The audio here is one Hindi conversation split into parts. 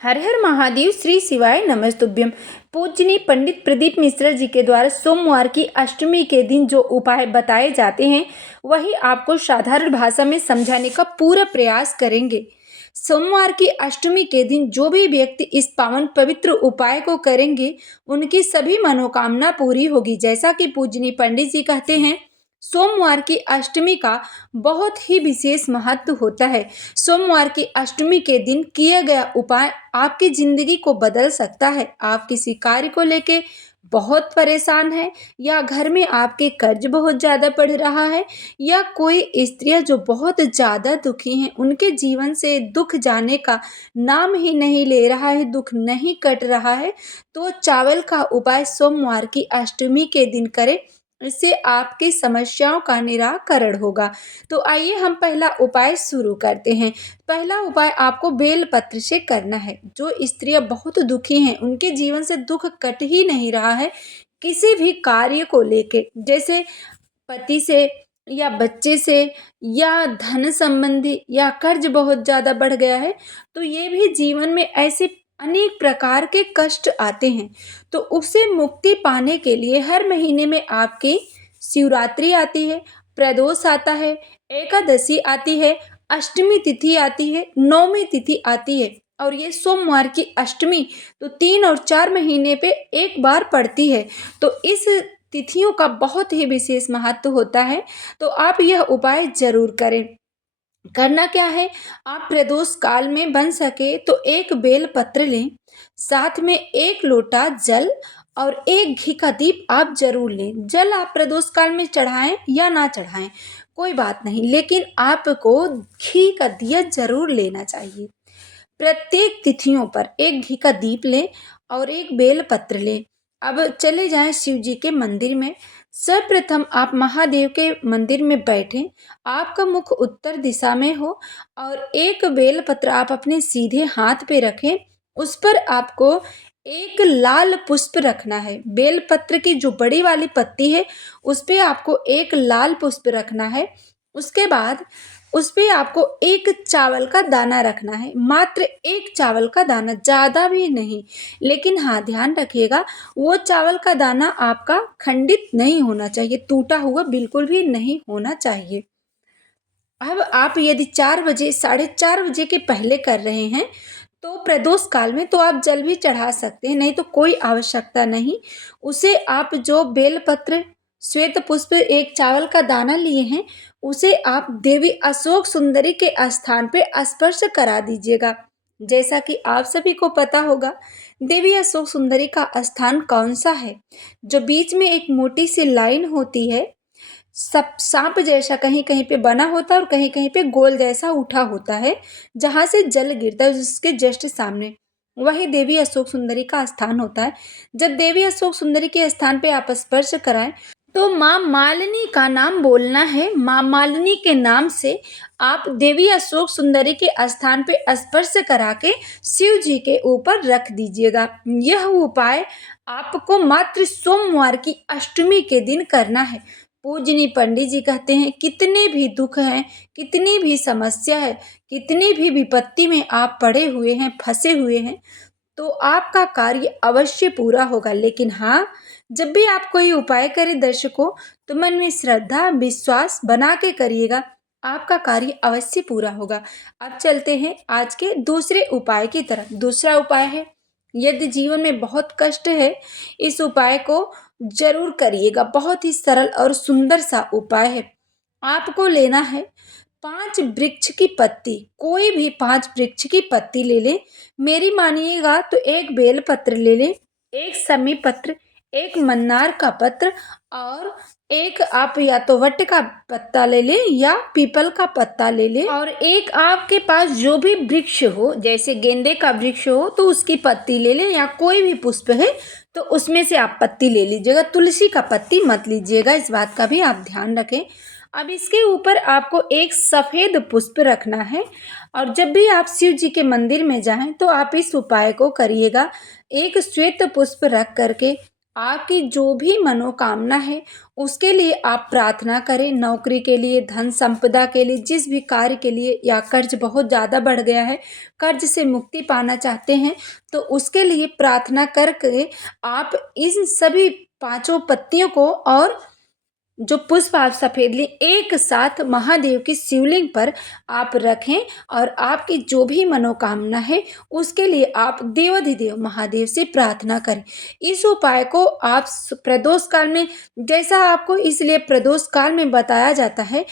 हर हर महादेव। श्री शिवाय नमस्तुभ्यम। पूजनीय पंडित प्रदीप मिश्रा जी के द्वारा सोमवार की अष्टमी के दिन जो उपाय बताए जाते हैं वही आपको साधारण भाषा में समझाने का पूरा प्रयास करेंगे। सोमवार की अष्टमी के दिन जो भी व्यक्ति इस पावन पवित्र उपाय को करेंगे उनकी सभी मनोकामना पूरी होगी। जैसा कि पूजनीय पंडित जी कहते हैं, सोमवार की अष्टमी का बहुत ही विशेष महत्व होता है। सोमवार की अष्टमी के दिन किया गया उपाय आपकी जिंदगी को बदल सकता है। आप किसी कार्य को लेके बहुत परेशान है, या घर में आपके कर्ज बहुत ज़्यादा बढ़ रहा है, या कोई स्त्रियां जो बहुत ज़्यादा दुखी हैं, उनके जीवन से दुख जाने का नाम ही नहीं ले रहा है, दुख नहीं कट रहा है, तो चावल का उपाय सोमवार की अष्टमी के दिन करें। इससे आपकी समस्याओं का निराकरण होगा। तो आइए हम पहला उपाय शुरू करते हैं। पहला उपाय आपको बेलपत्र से करना है। जो स्त्रियां बहुत दुखी हैं, उनके जीवन से दुख कट ही नहीं रहा है, किसी भी कार्य को लेके, जैसे पति से या बच्चे से या धन संबंधी या कर्ज बहुत ज़्यादा बढ़ गया है, तो ये भी जीवन में ऐसे अनेक प्रकार के कष्ट आते हैं। तो उससे मुक्ति पाने के लिए हर महीने में आपकी शिवरात्रि आती है, प्रदोष आता है, एकादशी आती है, अष्टमी तिथि आती है, नौमी तिथि आती है, और ये सोमवार की अष्टमी तो 3 और 4 महीने पे एक बार पड़ती है। तो इस तिथियों का बहुत ही विशेष महत्व होता है। तो आप यह उपाय जरूर करें। करना क्या है, आप प्रदोष काल में बन सके तो एक बेल पत्र लें, साथ में 1 लोटा जल और 1 घी का दीप आप जरूर लें। जल आप प्रदोष काल में चढ़ाएं या ना चढ़ाएं कोई बात नहीं, लेकिन आपको घी का दिया जरूर लेना चाहिए। प्रत्येक तिथियों पर 1 घी का दीप लें और 1 बेल पत्र लें। अब चले जाएं शिव जी के मंदिर में। सर्वप्रथम आप महादेव के मंदिर में बैठें, आपका मुख उत्तर दिशा में हो और 1 बेल पत्र आप अपने सीधे हाथ पे रखें। उस पर आपको 1 लाल पुष्प रखना है। बेल पत्र की जो बड़ी वाली पत्ती है उस पे आपको 1 लाल पुष्प रखना है। उसके बाद उस पे आपको 1 चावल का दाना रखना है, मात्र 1 चावल का दाना, ज़्यादा भी नहीं। लेकिन हाँ, ध्यान रखिएगा वो चावल का दाना आपका खंडित नहीं होना चाहिए, टूटा हुआ बिल्कुल भी नहीं होना चाहिए। अब आप यदि 4 बजे, साढ़े 4 बजे के पहले कर रहे हैं तो प्रदोष काल में तो आप जल भी चढ़ा सकते हैं, नहीं तो कोई आवश्यकता नहीं। उसे आप जो बेलपत्र, श्वेत पुष्प, 1 चावल का दाना लिए हैं, उसे आप देवी अशोक सुंदरी के स्थान पे स्पर्श करा दीजिएगा। जैसा कि आप सभी को पता होगा, देवी अशोक सुंदरी का स्थान कौन सा है? जो बीच में एक मोटी सी लाइन होती है, सब सांप जैसा कहीं कहीं पे बना होता है और कहीं कहीं पे गोल जैसा उठा होता है, जहाँ से जल गिरता है, उसके जस्ट सामने वही देवी अशोक सुंदरी का स्थान होता है। जब देवी अशोक सुंदरी के स्थान पे आप स्पर्श कराएं तो माँ मालिनी का नाम बोलना है। माँ मालिनी के नाम से आप देवी अशोक सुंदरी के स्थान पे स्पर्श करा के शिव जी के ऊपर रख दीजिएगा। यह उपाय आपको मात्र सोमवार की अष्टमी के दिन करना है। पूजनीय पंडित जी कहते हैं, कितने भी दुख हैं, कितनी भी समस्या है, कितनी भी विपत्ति में आप पड़े हुए हैं, फंसे हुए हैं, तो आपका कार्य अवश्य पूरा होगा। लेकिन हाँ, जब भी आप कोई उपाय करें दर्शकों, तो मन में श्रद्धा विश्वास बना के करिएगा, आपका कार्य अवश्य पूरा होगा। अब चलते हैं आज के दूसरे उपाय की तरफ। दूसरा उपाय है, यदि जीवन में बहुत कष्ट है, इस उपाय को जरूर करिएगा। बहुत ही सरल और सुंदर सा उपाय है। आपको लेना है 5 वृक्ष की पत्ती, कोई भी 5 वृक्ष की पत्ती ले लें। मेरी मानिएगा तो 1 बेल पत्र ले लें, 1 समी पत्र, 1 मन्नार का पत्र और 1 आप या तो वट का पत्ता ले लें या पीपल का पत्ता ले लें, और 1 आपके पास जो भी वृक्ष हो, जैसे गेंदे का वृक्ष हो तो उसकी पत्ती ले लें, या कोई भी पुष्प है तो उसमें से आप पत्ती ले लीजिएगा। तुलसी का पत्ती मत लीजिएगा, इस बात का भी आप ध्यान रखें। अब इसके ऊपर आपको 1 सफ़ेद पुष्प रखना है, और जब भी आप शिव जी के मंदिर में जाएं तो आप इस उपाय को करिएगा। 1 श्वेत पुष्प रख करके आपकी जो भी मनोकामना है उसके लिए आप प्रार्थना करें। नौकरी के लिए, धन संपदा के लिए, जिस भी कार्य के लिए, या कर्ज बहुत ज़्यादा बढ़ गया है, कर्ज से मुक्ति पाना चाहते हैं, तो उसके लिए प्रार्थना करके आप इन सभी पांचों पत्तियों को और जो पुष्प आप सफ़ेद लें, एक साथ महादेव की शिवलिंग पर आप रखें और आपकी जो भी मनोकामना है उसके लिए आप देवाधिदेव महादेव से प्रार्थना करें। इस उपाय को आप प्रदोष काल में, जैसा आपको इसलिए प्रदोष काल में बताया जाता है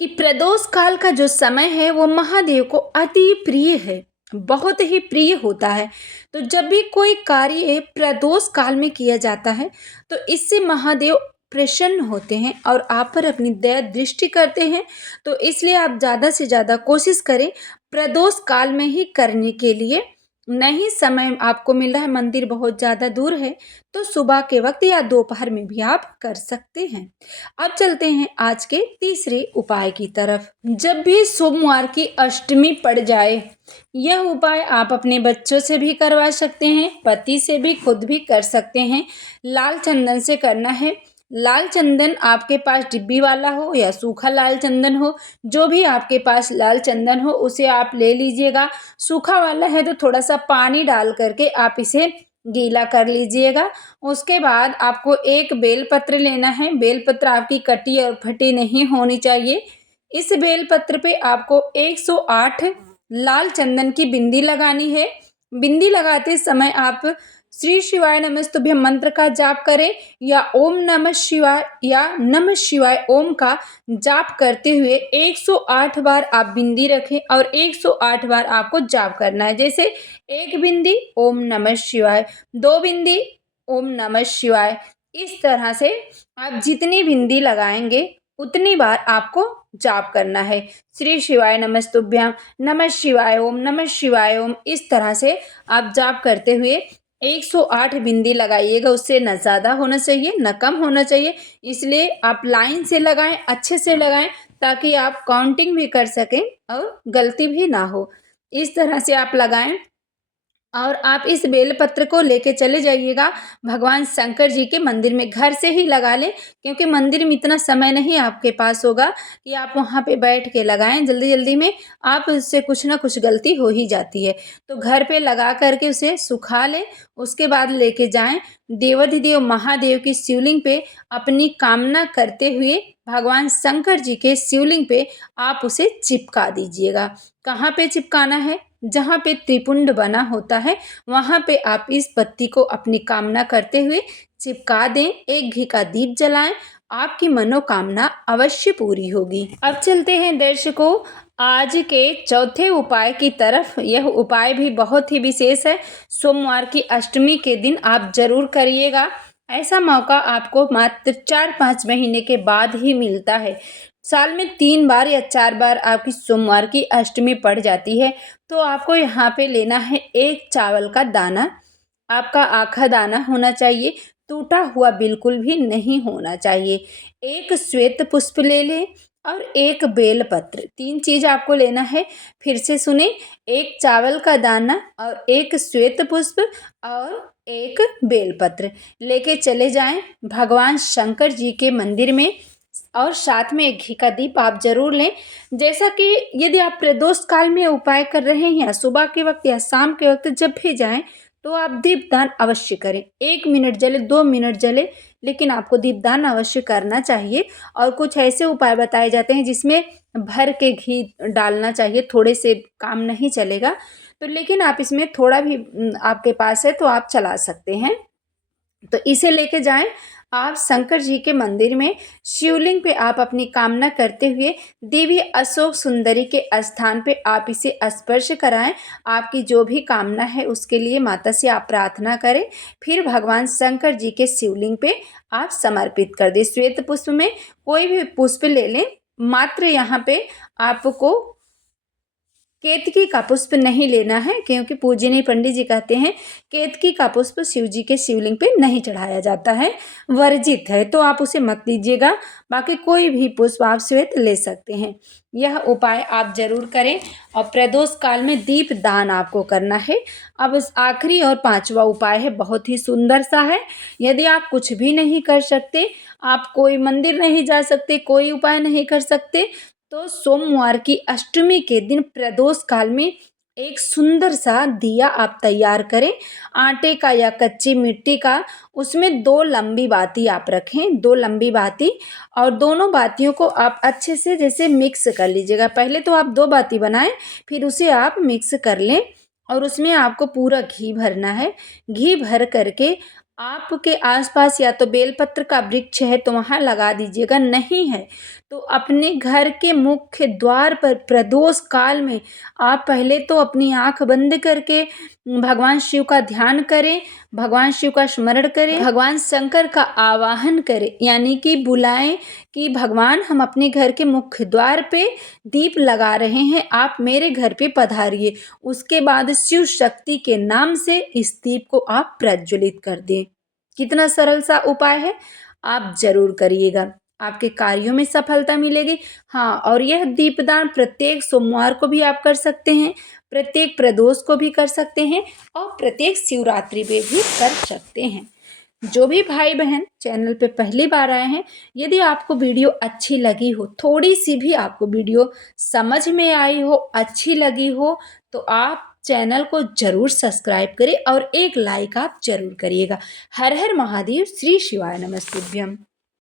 कि प्रदोष काल का जो समय है वो महादेव को अति प्रिय है, बहुत ही प्रिय होता है। तो जब भी कोई कार्य प्रदोष काल में किया जाता है तो इससे महादेव प्रसन्न होते हैं और आप पर अपनी दया दृष्टि करते हैं। तो इसलिए आप ज़्यादा से ज़्यादा कोशिश करें प्रदोष काल में ही करने के लिए। नहीं समय आपको मिल रहा है, मंदिर बहुत ज़्यादा दूर है, तो सुबह के वक्त या दोपहर में भी आप कर सकते हैं। अब चलते हैं आज के तीसरे उपाय की तरफ। जब भी सोमवार की अष्टमी पड़ जाए, यह उपाय आप अपने बच्चों से भी करवा सकते हैं, पति से भी, खुद भी कर सकते हैं। लाल चंदन से करना है। लाल चंदन आपके पास डिब्बी वाला हो या सूखा लाल चंदन हो, जो भी आपके पास लाल चंदन हो उसे आप ले लीजिएगा। सूखा वाला है तो थोड़ा सा पानी डाल करके आप इसे गीला कर लीजिएगा। उसके बाद आपको एक बेलपत्र लेना है। बेलपत्र आपकी कटी और फटी नहीं होनी चाहिए। इस बेलपत्र पे आपको 108 लाल चंदन की बिंदी लगानी है। बिंदी लगाते समय आप श्री शिवाय नमस्तुभ्यं मंत्र का जाप करें या ओम नमः शिवाय या नमः शिवाय ओम का जाप करते हुए 108 बार आप बिंदी रखें और 108 बार आपको जाप करना है। जैसे एक बिंदी ओम नमः शिवाय, दो बिंदी ओम नमः शिवाय। इस तरह से आप जितनी बिंदी लगाएंगे उतनी बार आपको जाप करना है। श्री शिवाय नमस्तुभ्यं, नमः शिवाय ओम, नमः शिवाय ओम। इस तरह से आप जाप करते हुए 108 बिंदी लगाइएगा। उससे न ज़्यादा होना चाहिए न कम होना चाहिए, इसलिए आप लाइन से लगाएं, अच्छे से लगाएं, ताकि आप काउंटिंग भी कर सकें और गलती भी ना हो। इस तरह से आप लगाएं और आप इस बेलपत्र को लेके चले जाइएगा भगवान शंकर जी के मंदिर में। घर से ही लगा लें, क्योंकि मंदिर में इतना समय नहीं आपके पास होगा कि आप वहाँ पे बैठ के लगाएं। जल्दी जल्दी में आप उससे कुछ ना कुछ गलती हो ही जाती है। तो घर पे लगा करके उसे सुखा लें। उसके बाद लेके जाएं देवाधिदेव महादेव की शिवलिंग पे, अपनी कामना करते हुए भगवान शंकर जी के शिवलिंग पे आप उसे चिपका दीजिएगा। कहाँ पे चिपकाना है? जहाँ पे त्रिपुंड बना होता है वहाँ पे आप इस पत्ती को अपनी कामना करते हुए चिपका दें। एक घी का दीप जलाएं, आपकी मनोकामना अवश्य पूरी होगी। अब चलते हैं दर्शकों आज के चौथे उपाय की तरफ। यह उपाय भी बहुत ही विशेष है। सोमवार की अष्टमी के दिन आप जरूर करिएगा। ऐसा मौका आपको मात्र 4-5 महीने के बाद ही मिलता है। साल में 3 बार या 4 बार आपकी सोमवार की अष्टमी पड़ जाती है। तो आपको यहाँ पे लेना है एक चावल का दाना। आपका आखा दाना होना चाहिए, टूटा हुआ बिल्कुल भी नहीं होना चाहिए। एक श्वेत पुष्प ले लें और एक बेलपत्र, 3 चीज़ आपको लेना है। फिर से सुने, एक चावल का दाना और एक श्वेत पुष्प और एक बेलपत्र लेके चले जाएं भगवान शंकर जी के मंदिर में, और साथ में एक घी का दीप आप जरूर लें। जैसा कि यदि आप प्रदोष काल में उपाय कर रहे हैं या सुबह के वक्त या शाम के वक्त जब भी जाएं तो आप दीपदान अवश्य करें। 1 मिनट जले, 2 मिनट जले, लेकिन आपको दीपदान अवश्य करना चाहिए। और कुछ ऐसे उपाय बताए जाते हैं जिसमें भर के घी डालना चाहिए, थोड़े से काम नहीं चलेगा। तो लेकिन आप इसमें थोड़ा भी आपके पास है तो आप चला सकते हैं। तो इसे लेके जाएं आप शंकर जी के मंदिर में। शिवलिंग पे आप अपनी कामना करते हुए देवी अशोक सुंदरी के स्थान पे आप इसे स्पर्श कराएं। आपकी जो भी कामना है उसके लिए माता से आप प्रार्थना करें। फिर भगवान शंकर जी के शिवलिंग पे आप समर्पित कर दें। श्वेत पुष्प में कोई भी पुष्प ले लें। मात्र यहाँ पे आपको केतकी का पुष्प नहीं लेना है, क्योंकि पूजनीय पंडित जी कहते हैं केतकी का पुष्प शिव जी के शिवलिंग पे नहीं चढ़ाया जाता है, वर्जित है, तो आप उसे मत लीजिएगा। बाकी कोई भी पुष्प आप श्वेत ले सकते हैं। यह उपाय आप जरूर करें और प्रदोष काल में दीप दान आपको करना है। अब इस आखिरी और पांचवा उपाय है, बहुत ही सुंदर सा है। यदि आप कुछ भी नहीं कर सकते, आप कोई मंदिर नहीं जा सकते, कोई उपाय नहीं कर सकते, तो सोमवार की अष्टमी के दिन प्रदोष काल में एक सुंदर सा दिया आप तैयार करें, आटे का या कच्ची मिट्टी का। उसमें 2 लंबी बाती आप रखें, 2 लंबी बाती, और दोनों बातियों को आप अच्छे से जैसे मिक्स कर लीजिएगा। पहले तो आप 2 बाती बनाएं, फिर उसे आप मिक्स कर लें और उसमें आपको पूरा घी भरना है। घी भर करके आपके आसपास या तो बेलपत्र का वृक्ष है तो वहाँ लगा दीजिएगा, नहीं है तो अपने घर के मुख्य द्वार पर प्रदोष काल में आप पहले तो अपनी आंख बंद करके भगवान शिव का ध्यान करें, भगवान शिव का स्मरण करें, भगवान शंकर का आवाहन करें, यानी कि बुलाएं कि भगवान हम अपने घर के मुख्य द्वार पे दीप लगा रहे हैं, आप मेरे घर पे पधारिए। उसके बाद शिव शक्ति के नाम से इस दीप को आप प्रज्वलित कर दें। कितना सरल सा उपाय है, आप जरूर करिएगा, आपके कार्यों में सफलता मिलेगी। हाँ, और यह दीपदान प्रत्येक सोमवार को भी आप कर सकते हैं, प्रत्येक प्रदोष को भी कर सकते हैं और प्रत्येक शिवरात्रि पे भी कर सकते हैं। जो भी भाई बहन चैनल पे पहली बार आए हैं, यदि आपको वीडियो अच्छी लगी हो, थोड़ी सी भी आपको वीडियो समझ में आई हो, अच्छी लगी हो, तो आप चैनल को जरूर सब्सक्राइब करें और एक लाइक आप जरूर करिएगा। हर हर महादेव, श्री शिवाय नमस्तुभ्यम।